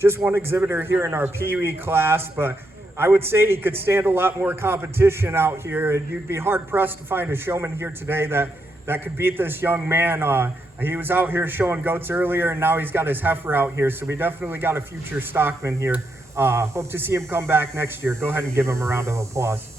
just one exhibitor here in our Pee Wee class, but I would say he could stand a lot more competition out here. And you'd be hard pressed to find a showman here today that could beat this young man. He was out here showing goats earlier, and now he's got his heifer out here. So we definitely got a future stockman here. Hope to see him come back next year. Go ahead and give him a round of applause.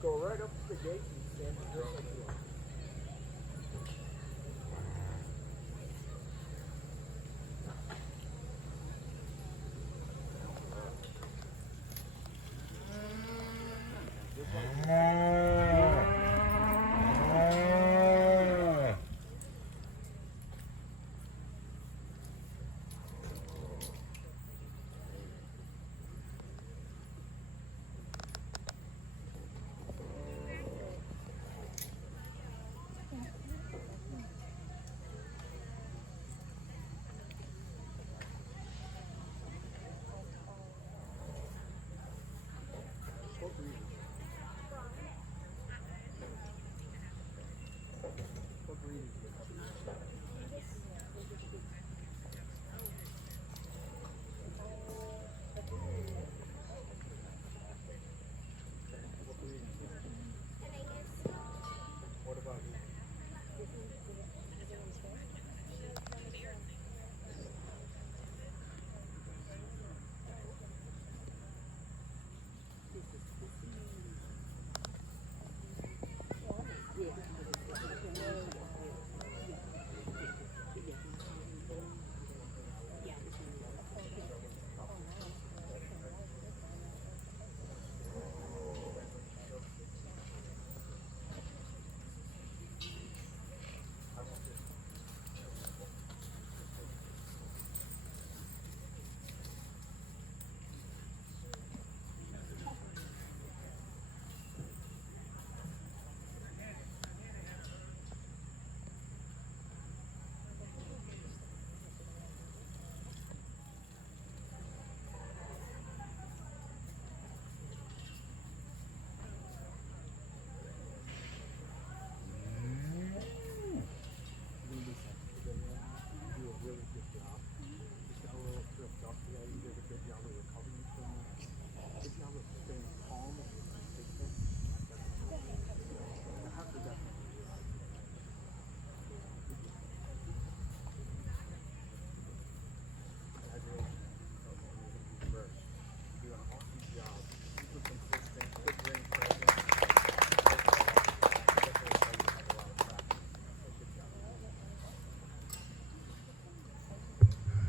Go right up to the gate and stand just like you are.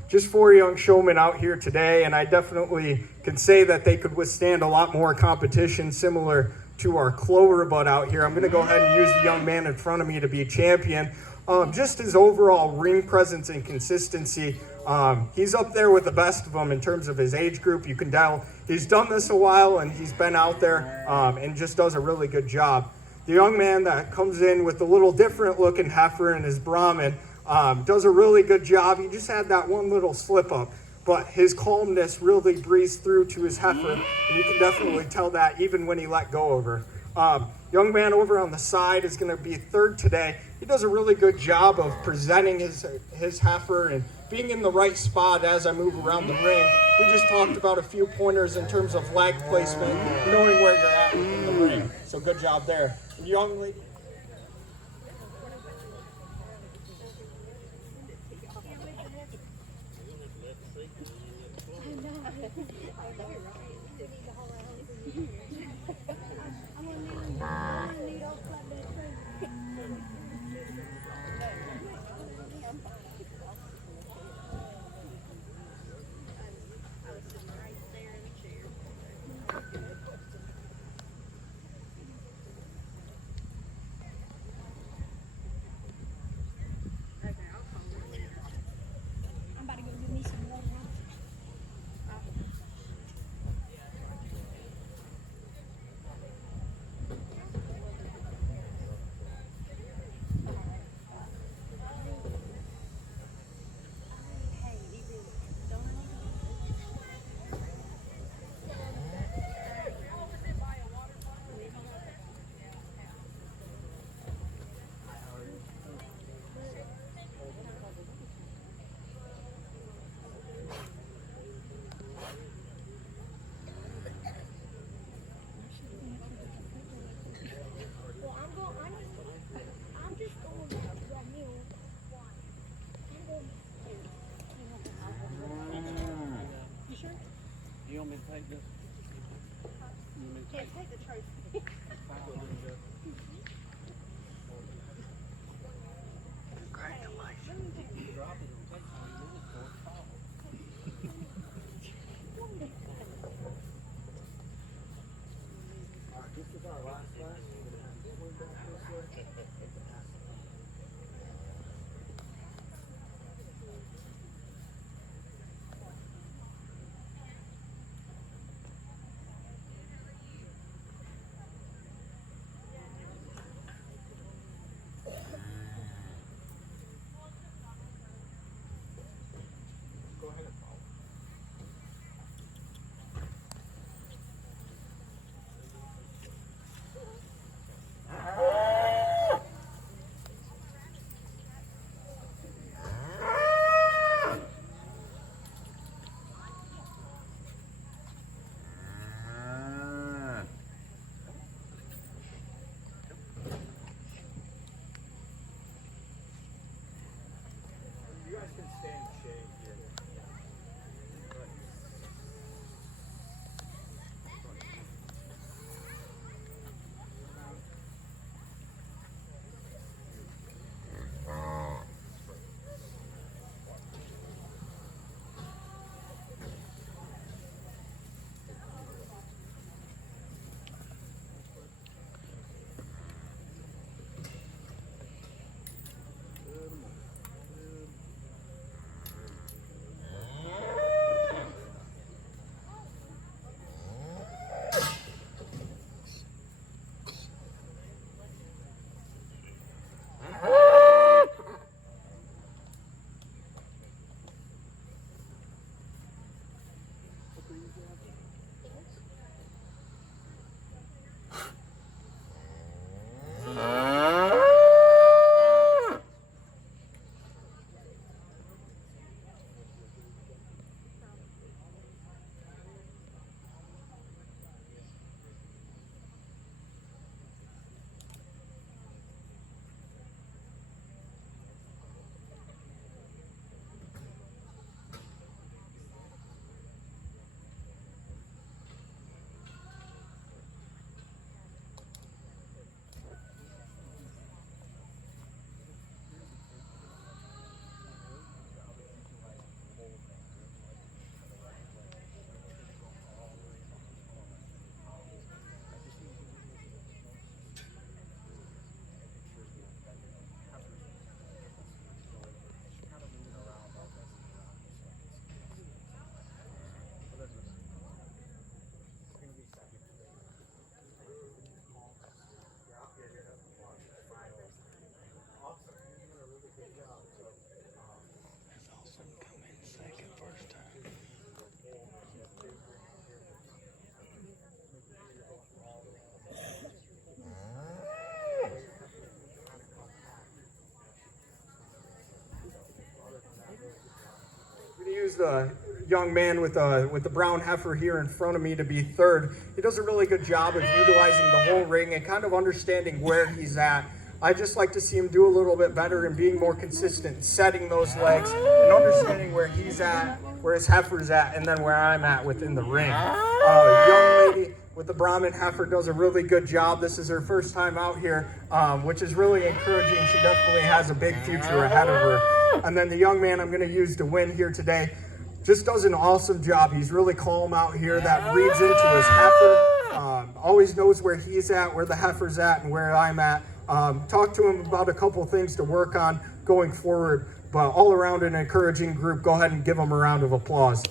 just 4 young showmen out here today, and I definitely can say that they could withstand a lot more competition similar to our Clover Bud out here. I'm going to go ahead and use the young man in front of me to be champion. Just his overall ring presence and consistency, he's up there with the best of them in terms of his age group. You can tell he's done this a while and he's been out there and just does a really good job. The young man that comes in with a little different looking heifer in his Brahmin does a really good job. He just had that one little slip up, but his calmness really breezed through to his heifer, and you can definitely tell that even when he let go of her. Young man over on the side is going to be third today. He does a really good job of presenting his heifer and being in the right spot as I move around the ring. We just talked about a few pointers in terms of lag placement, knowing where you're at in the ring. So good job there. And young lady. You want me to take this? You want me to take the trophy. This is our last class. We're going back this way. used a young man with the brown heifer here in front of me to be third. He does a really good job of utilizing the whole ring and kind of understanding where he's at. I just like to see him do a little bit better and being more consistent, setting those legs and understanding where he's at, where his heifer's at, and then where I'm at within the ring. Young lady with the Brahmin heifer does a really good job. This is her first time out here, which is really encouraging. She definitely has a big future ahead of her. And then the young man I'm going to use to win here today just does an awesome job. He's really calm out here. That reads into his heifer. Always knows where he's at, where the heifer's at, and where I'm at. Talk to him about a couple things to work on going forward. But all around an encouraging group. Go ahead and give him a round of applause.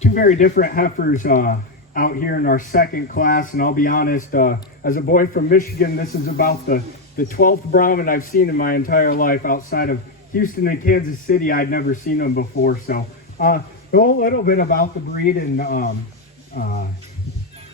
two very different heifers out here in our second class, and I'll be honest, as a boy from Michigan, this is about the 12th Brahman I've seen in my entire life. Outside of Houston and Kansas City, I'd never seen them before. So know a little bit about the breed and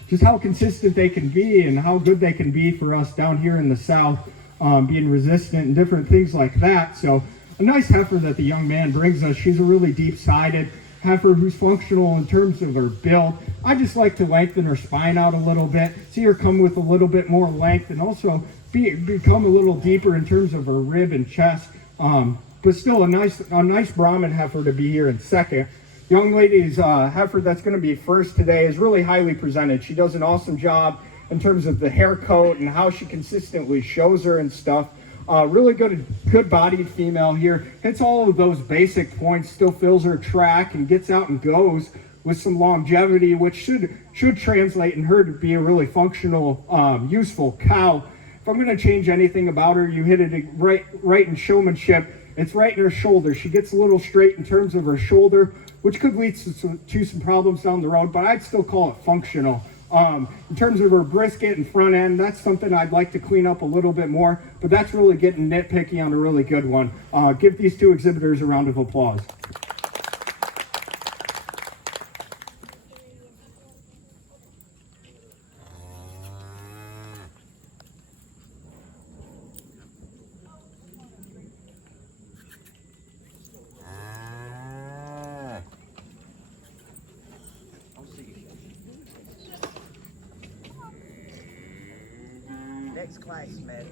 just how consistent they can be and how good they can be for us down here in the South, being resistant and different things like that. So a nice heifer that the young man brings us. She's a really deep-sided heifer who's functional in terms of her build. I just like to lengthen her spine out a little bit, see her come with a little bit more length, and also become a little deeper in terms of her rib and chest. But still a nice Brahman heifer to be here in second. Young lady's heifer that's going to be first today is really highly presented. She does an awesome job in terms of the hair coat and how she consistently shows her and stuff. Really good bodied female here. Hits all of those basic points, still fills her track and gets out and goes with some longevity, which should translate in her to be a really functional, useful cow. If I'm going to change anything about her, you hit it right in showmanship. It's right in her shoulder. She gets a little straight in terms of her shoulder, which could lead to some problems down the road, but I'd still call it functional. In terms of her brisket and front end, that's something I'd like to clean up a little bit more, but that's really getting nitpicky on a really good one. Give these two exhibitors a round of applause. Next class, Maddie.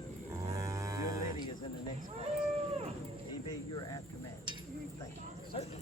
Your lady is in the next class. EB, you're after Maddie. Thank you.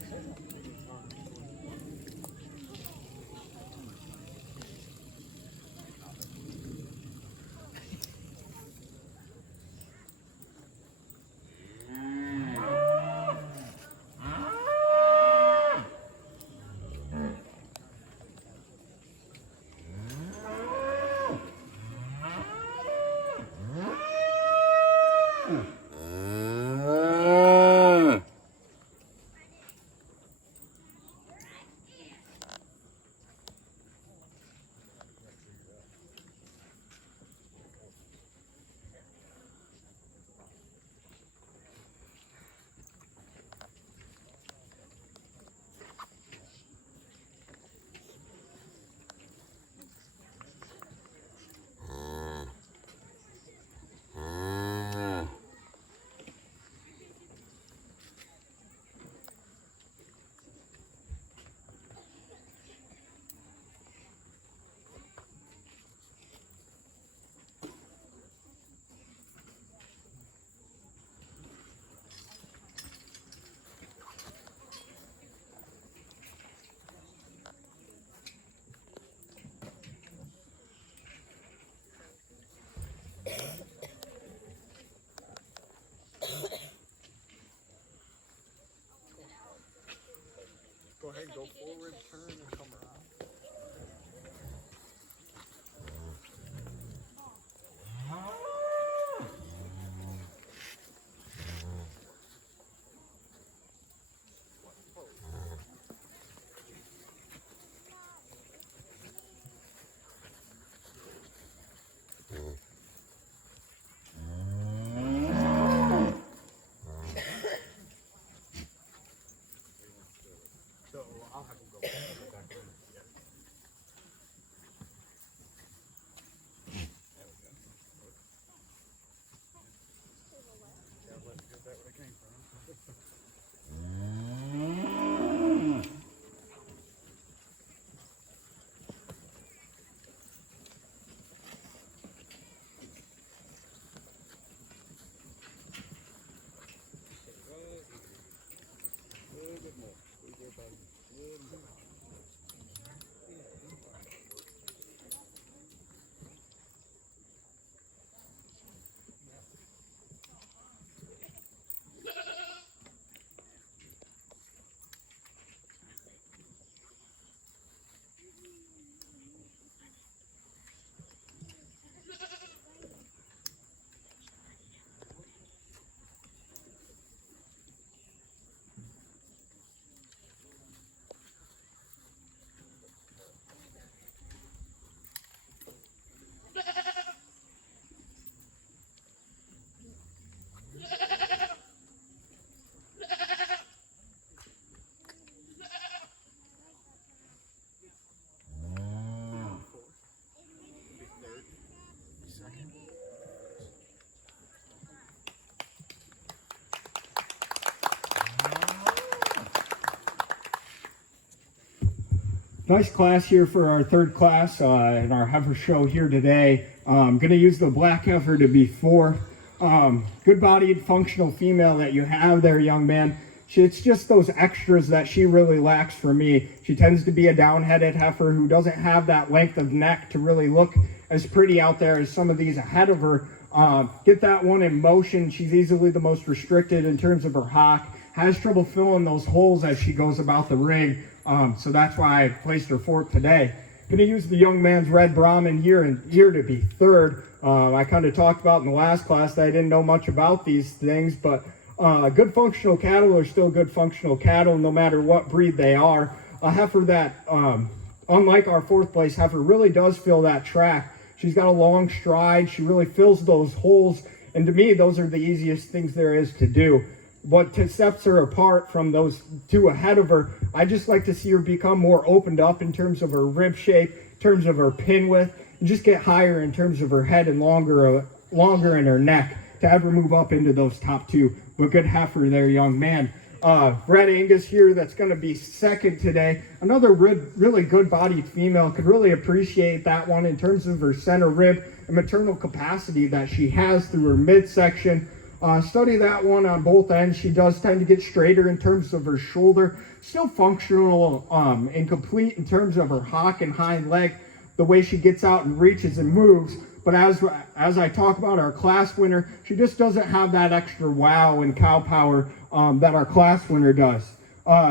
Go ahead, go forward, turn, and come around. So I'll have him go. Nice class here for our third class in our heifer show here today. I'm going to use the black heifer to be fourth. Good-bodied, functional female that you have there, young man. It's just those extras that she really lacks for me. She tends to be a down-headed heifer who doesn't have that length of neck to really look as pretty out there as some of these ahead of her. Get that one in motion. She's easily the most restricted in terms of her hock. Has trouble filling those holes as she goes about the ring. So that's why I placed her fourth today. Going to use the young man's red Brahmin here to be third. I kind of talked about in the last class that I didn't know much about these things, but good functional cattle are still good functional cattle no matter what breed they are. A heifer that, unlike our fourth place heifer, really does fill that track. She's got a long stride. She really fills those holes. And to me, those are the easiest things there is to do. What sets her apart from those two ahead of her, I just like to see her become more opened up in terms of her rib shape, in terms of her pin width, and just get higher in terms of her head and longer in her neck to have her move up into those top two. But good heifer there, young man. Red Angus here that's going to be second today. Another really good-bodied female. Could really appreciate that one in terms of her center rib and maternal capacity that she has through her midsection. Study that one on both ends. She does tend to get straighter in terms of her shoulder. Still functional and complete in terms of her hock and hind leg, the way she gets out and reaches and moves. But as I talk about our class winner, she just doesn't have that extra wow and cow power that our class winner does.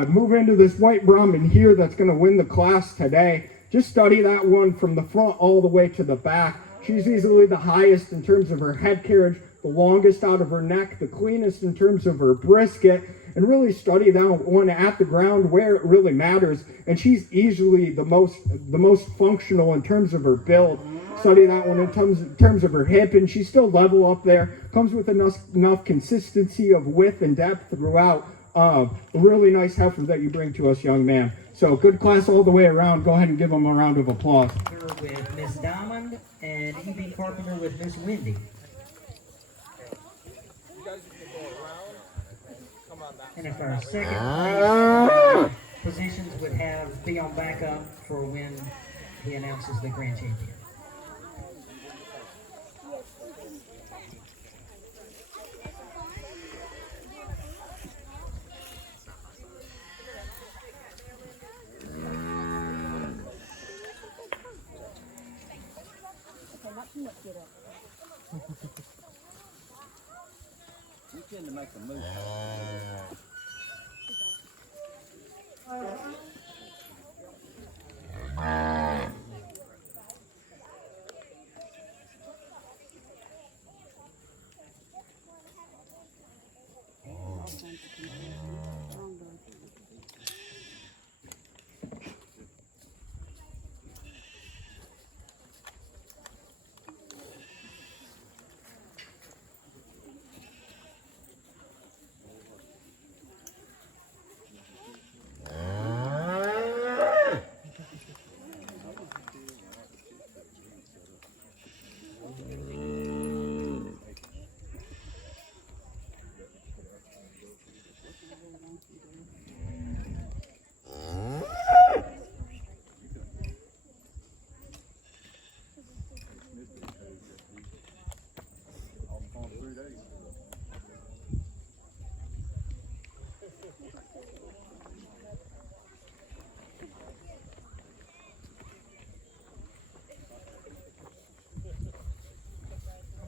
Move into this white Brahmin here that's going to win the class today. Just study that one from the front all the way to the back. She's easily the highest in terms of her head carriage, the longest out of her neck, the cleanest in terms of her brisket, and really study that one at the ground where it really matters. And she's easily the most functional in terms of her build. Study that one in terms of her hip, and she's still level up there. Comes with enough consistency of width and depth throughout. A really nice heifer that you bring to us, young man. So good class all the way around. Go ahead and give them a round of applause. With Miss Diamond and E.B. Carpenter with Miss Wendy. And if our second positions would be on backup for when he announces the grand champion. You tend to make a move.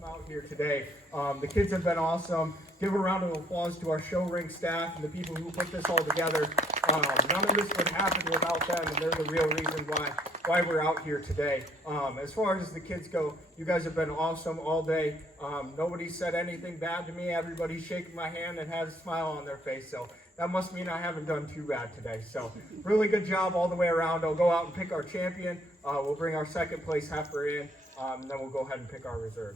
Out here today. The kids have been awesome. Give a round of applause to our show ring staff and the people who put this all together. None of this would happen without them, and they're the real reason why we're out here today. As far as the kids go, you guys have been awesome all day. Nobody said anything bad to me. Everybody's shaking my hand and has a smile on their face, so that must mean I haven't done too bad today. So really good job all the way around. I'll go out and pick our champion. We'll bring our second place heifer in, and then we'll go ahead and pick our reserve.